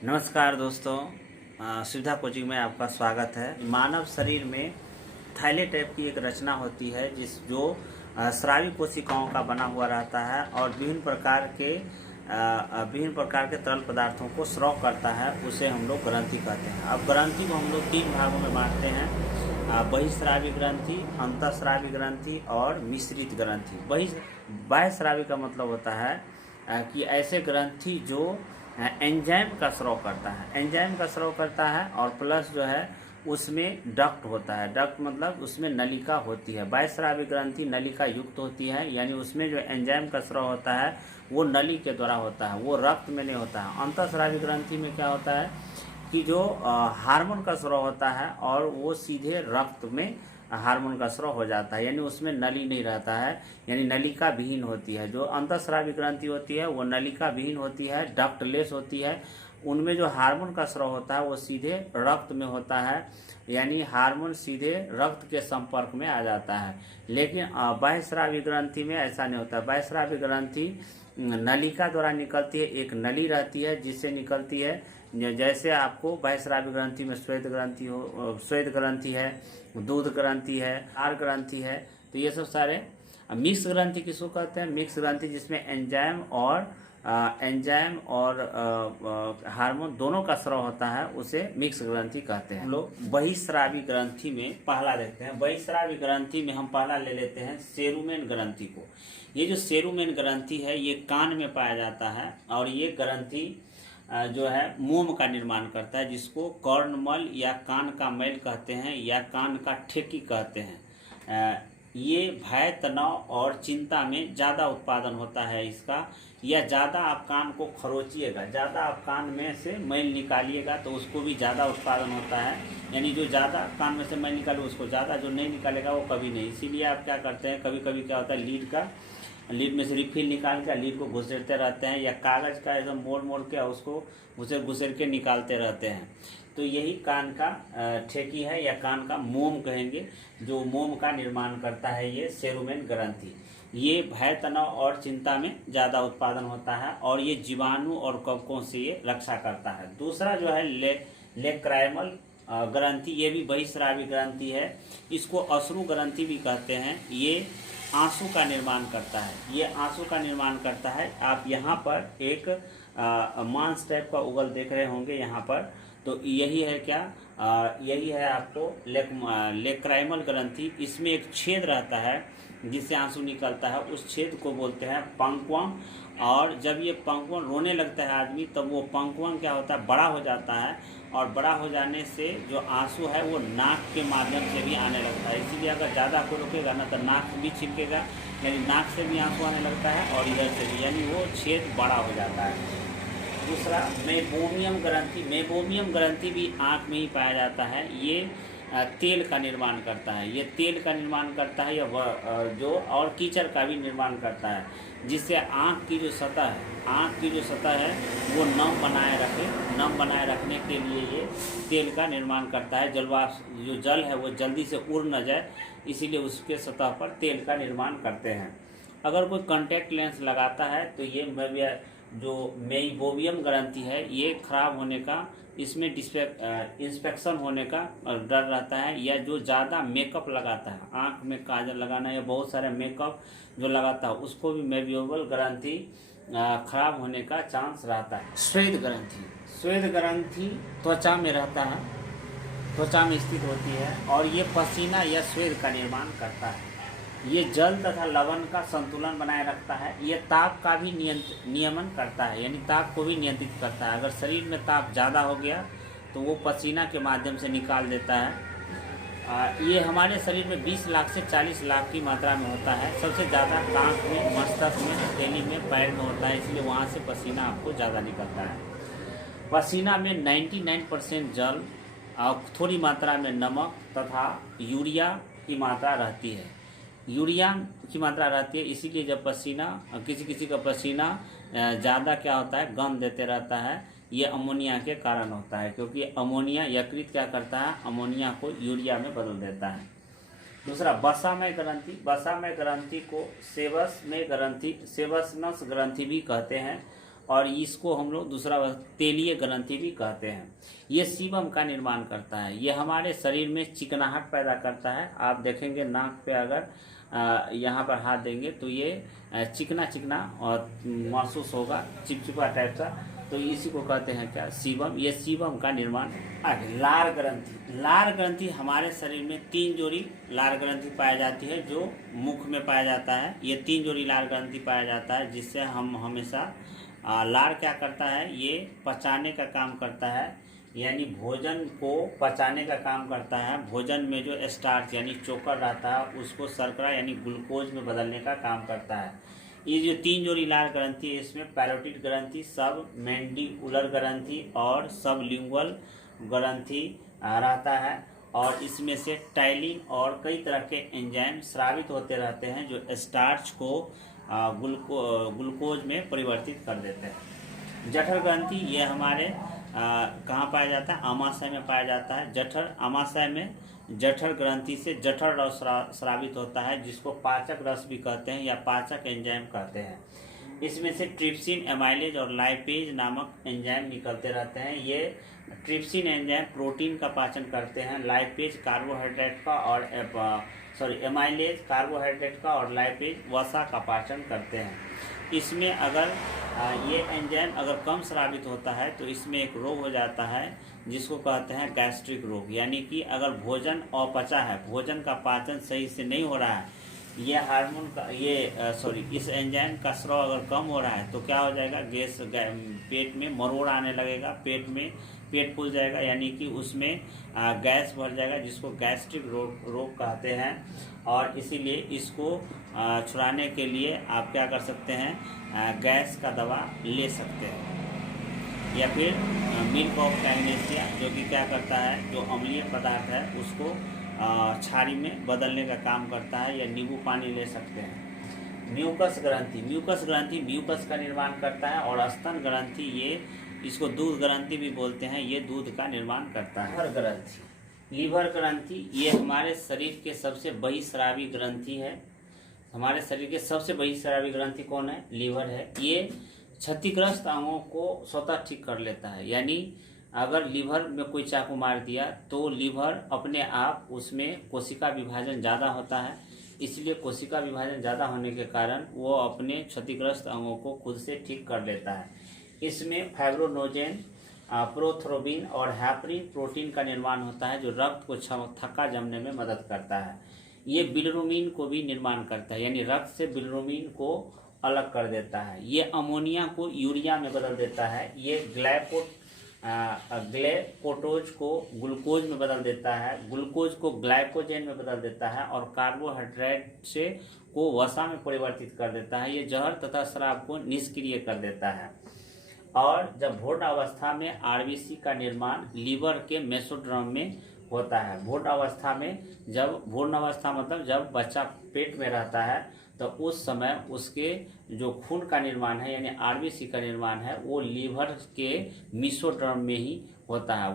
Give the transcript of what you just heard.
नमस्कार दोस्तों, सुविधा कोचिंग में आपका स्वागत है। मानव शरीर में थायलेट टाइप की एक रचना होती है जो स्रावी कोशिकाओं का बना हुआ रहता है और विभिन्न प्रकार के तरल पदार्थों को स्राव करता है। उसे हम लोग ग्रंथि कहते हैं। अब ग्रंथि को हम लोग 3 भागों में बांटते हैं: बहिस्रावी ग्रंथि, अंतःस्रावी ग्रंथि और मिश्रित ग्रंथि। बाह्यस्रावी का मतलब होता है कि ऐसे ग्रंथि जो एंजाइम का स्राव करता है, और प्लस जो है उसमें डक्ट होता है। डक्ट मतलब उसमें नलिका होती है। बाह्यस्रावी ग्रंथि नलिका युक्त होती है, यानी उसमें जो एंजाइम का स्राव होता है वो नली के द्वारा होता है, वो रक्त में नहीं होता है। अंतःस्रावी ग्रंथि में क्या होता है कि जो हार्मोन का स्राव होता है और वो सीधे रक्त में हार्मोन का स्राव हो जाता है, यानी उसमें नली नहीं रहता है, यानी नलिका विहीन होती है। जो अंतःस्रावी ग्रंथि होती है वो नलिका विहीन होती है, डक्टलेस होती है। उनमें जो हार्मोन का स्राव होता है वो सीधे रक्त में होता है, यानी हार्मोन सीधे रक्त के संपर्क में आ जाता है। लेकिन बाह्यस्रावी ग्रंथि में ऐसा नहीं होता। बाह्यस्रावी ग्रंथि नलिका द्वारा निकलती है। एक नली रहती है जिससे निकलती है। जैसे आपको बाह्यस्रावी ग्रंथि में श्वेत ग्रंथि है, दूध ग्रंथि है, आर ग्रंथि है। तो ये सब सारे मिक्स ग्रंथि किसको कहते हैं? मिक्स ग्रंथि जिसमें एंजाइम और हार्मोन दोनों का स्राव होता है, उसे मिक्स ग्रंथि कहते हैं। हम लोग बहिस्रावी ग्रंथि में पहला देखते हैं। बहिस्रावी ग्रंथि में हम पहला ले लेते हैं सेरुमेन ग्रंथि को। ये जो सेरुमेन ग्रंथि है ये कान में पाया जाता है और ये ग्रंथि जो है मोम का निर्माण करता है, जिसको कर्णमल या कान का मैल कहते हैं या कान का ठेकी कहते हैं। ये भय, तनाव और चिंता में ज़्यादा उत्पादन होता है इसका, या ज़्यादा आप कान को खरोचिएगा, ज़्यादा आप कान में से मैल निकालिएगा तो उसको भी ज़्यादा उत्पादन होता है। यानी जो ज़्यादा कान में से मैल निकाले उसको ज़्यादा, जो नहीं निकालेगा वो कभी नहीं। इसीलिए आप क्या करते हैं, कभी कभी क्या होता है, लीड में से रिफिल निकाल कर लीड को घुसेड़ते रहते हैं, या कागज़ का एकदम मोड़ के उसको घुसेड़ के निकालते रहते हैं। तो यही कान का ठेकी है या कान का मोम कहेंगे, जो मोम का निर्माण करता है ये सेरुमेन ग्रंथि। ये भय, तनाव और चिंता में ज़्यादा उत्पादन होता है और ये जीवाणु और कवकों से ये रक्षा करता है। दूसरा जो है लेक्राइमल ग्रंथि, ये भी बहिस्रावी ग्रंथि है। इसको अश्रु ग्रंथि भी कहते हैं। ये आंसू का निर्माण करता है। ये आंसू का निर्माण करता है। आप यहाँ पर एक मांस टाइप का उगल देख रहे होंगे यहाँ पर, तो यही है क्या, यही है आपको लेक्राइमल ग्रंथि। इसमें एक छेद रहता है जिससे आंसू निकलता है, उस छेद को बोलते हैं पंक्वम। और जब ये पंक्वम रोने लगता है आदमी, तब वो पंक्वम क्या होता है, बड़ा हो जाता है, और बड़ा हो जाने से जो आंसू है वो नाक के माध्यम से भी आने लगता है। इसीलिए अगर ज़्यादा आपको रोकेगा ना तो नाक भी छिलकेगा, यानी नाक से भी आंसू आने लगता है और इधर से भी, यानी वो छेद बड़ा हो जाता है। दूसरा मेबोमियम ग्रंथि। मेबोमियम ग्रंथि भी आँख में ही पाया जाता है। ये तेल का निर्माण करता है। ये तेल का निर्माण करता है, या जो और कीचड़ का भी निर्माण करता है, जिससे आँख की जो सतह है वो नम बनाए रखने के लिए ये तेल का निर्माण करता है। जो जल है वो जल्दी से उड़ न जाए, इसीलिए उसके सतह पर तेल का निर्माण करते हैं। अगर कोई कॉन्टैक्ट लेंस लगाता है तो ये जो मेइबोमियम ग्रंथि है ये खराब होने का, इसमें इंस्पेक्शन होने का डर रहता है। या जो ज़्यादा मेकअप लगाता है, आँख में काजल लगाना या बहुत सारे मेकअप जो लगाता है, उसको भी मेइबोमियम ग्रंथि खराब होने का चांस रहता है। श्वेत ग्रंथि त्वचा में रहता है, त्वचा में स्थित होती है और ये पसीना या श्वेत का निर्माण करता है। ये जल तथा लवण का संतुलन बनाए रखता है। ये ताप का भी नियमन करता है, यानी ताप को भी नियंत्रित करता है। अगर शरीर में ताप ज़्यादा हो गया तो वो पसीना के माध्यम से निकाल देता है। ये हमारे शरीर में 20 लाख से 40 लाख की मात्रा में होता है। सबसे ज़्यादा दांत में, मस्तक में, हथेली में, पैर में होता है, इसलिए वहाँ से पसीना आपको ज़्यादा निकलता है। पसीना में 99% जल और थोड़ी मात्रा में नमक तथा यूरिया की मात्रा रहती है। इसीलिए जब पसीना, किसी का पसीना ज़्यादा क्या होता है, गंध देते रहता है। ये अमोनिया के कारण होता है, क्योंकि अमोनिया यकृत क्या करता है, अमोनिया को यूरिया में बदल देता है। दूसरा वसामय ग्रंथि को सेवसनस ग्रंथि भी कहते हैं और इसको हम लोग दूसरा तेलीय ग्रंथि भी कहते हैं। ये सीबम का निर्माण करता है। ये हमारे शरीर में चिकनाहट पैदा करता है। आप देखेंगे नाक पे अगर यहाँ पर हाथ देंगे तो ये चिकना चिकना और महसूस होगा, चिपचिपा टाइप का, तो इसी को कहते हैं क्या, सीबम। ये सीबम का निर्माण। लार ग्रंथि। लार ग्रंथि हमारे शरीर में 3 जोड़ी लार ग्रंथि पाई जाती है जो मुख में पाया जाता है। ये 3 जोड़ी लार ग्रंथि पाया जाता है जिससे हम हमेशा लार क्या करता है, ये पचाने का काम करता है, यानी भोजन को पचाने का काम करता है। भोजन में जो स्टार्च यानी चोकर रहता है उसको शर्करा यानी ग्लूकोज में बदलने का काम करता है। ये जो 3 जोड़ी लार ग्रंथि है इसमें पैरोटिड ग्रंथि, सब मैंडिबुलर ग्रंथि और सब लिंगुअल ग्रंथि रहता है। और इसमें से टाइलिन और कई तरह के एंजाइम स्रावित होते रहते हैं जो स्टार्च को ग्लूकोज में परिवर्तित कर देते हैं। जठर ग्रंथि ये हमारे कहाँ पाया जाता है, आमाशय में पाया जाता है। जठर आमाशय में जठर ग्रंथि से जठर रस स्रावित होता है जिसको पाचक रस भी कहते हैं या पाचक एंजाइम कहते हैं। इसमें से ट्रिप्सिन, एमाइलेज और लाइपेज नामक एंजाइम निकलते रहते हैं। ये ट्रिप्सिन एंजाइम प्रोटीन का पाचन करते हैं, लाइपेज कार्बोहाइड्रेट का और एमाइलेज कार्बोहाइड्रेट का और लाइपेज वसा का पाचन करते हैं। इसमें अगर ये एंजाइम अगर कम स्रावित होता है तो इसमें एक रोग हो जाता है जिसको कहते हैं गैस्ट्रिक रोग, यानी कि अगर भोजन अपचा है, भोजन का पाचन सही से नहीं हो रहा है, ये हार्मोन का इस एंजाइम का स्राव अगर कम हो रहा है तो क्या हो जाएगा, पेट में मरोड़ आने लगेगा, पेट फूल जाएगा, यानी कि उसमें गैस भर जाएगा जिसको गैस्ट्रिक रोग कहते हैं। और इसीलिए इसको छुड़ाने के लिए आप क्या कर सकते हैं, गैस का दवा ले सकते हैं। या फिर मिल्क ऑफ कैग्नेशिया जो कि क्या करता है, जो अम्लीय पदार्थ है उसको छारी में बदलने का काम करता है, या नींबू पानी ले सकते हैं। म्यूकस ग्रंथि। म्यूकस ग्रंथि म्यूकस का निर्माण करता है। और स्तन ग्रंथि, ये इसको दूध ग्रंथि भी बोलते हैं, ये दूध का निर्माण करता है। लिवर ग्रंथि। लिवर ग्रंथि ये हमारे शरीर के सबसे बहिस्रावी ग्रंथि है। हमारे शरीर के सबसे बहिस्रावी ग्रंथि कौन है, लीवर है। ये क्षतिग्रस्त अंगों को स्वतः ठीक कर लेता है, यानी अगर लीवर में कोई चाकू मार दिया तो लीवर अपने आप, उसमें कोशिका विभाजन ज़्यादा होता है, इसलिए कोशिका विभाजन ज़्यादा होने के कारण वो अपने क्षतिग्रस्त अंगों को खुद से ठीक कर लेता है। इसमें फाइब्रोनोजेन, प्रोथ्रोबिन और हैपरिन प्रोटीन का निर्माण होता है जो रक्त को थक्का जमने में मदद करता है। ये बिलिरुबिन को भी निर्माण करता है, यानी रक्त से बिलिरुबिन को अलग कर देता है। ये अमोनिया को यूरिया में बदल देता है। ये ग्लाइकोटोज को ग्लूकोज में बदल देता है, ग्लूकोज को ग्लाइकोजेन में बदल देता है और कार्बोहाइड्रेट से को वसा में परिवर्तित कर देता है। ये जहर तथा शराब को निष्क्रिय कर देता है। और जब भ्रूण अवस्था में आरबीसी का निर्माण लीवर के मेसोड्रम में होता है। भ्रूण अवस्था में, जब भ्रूण अवस्था मतलब जब बच्चा पेट में रहता है तो उस समय उसके जो खून का निर्माण है यानी आरबीसी का निर्माण है वो लीवर के मेसोड्रम में ही होता है।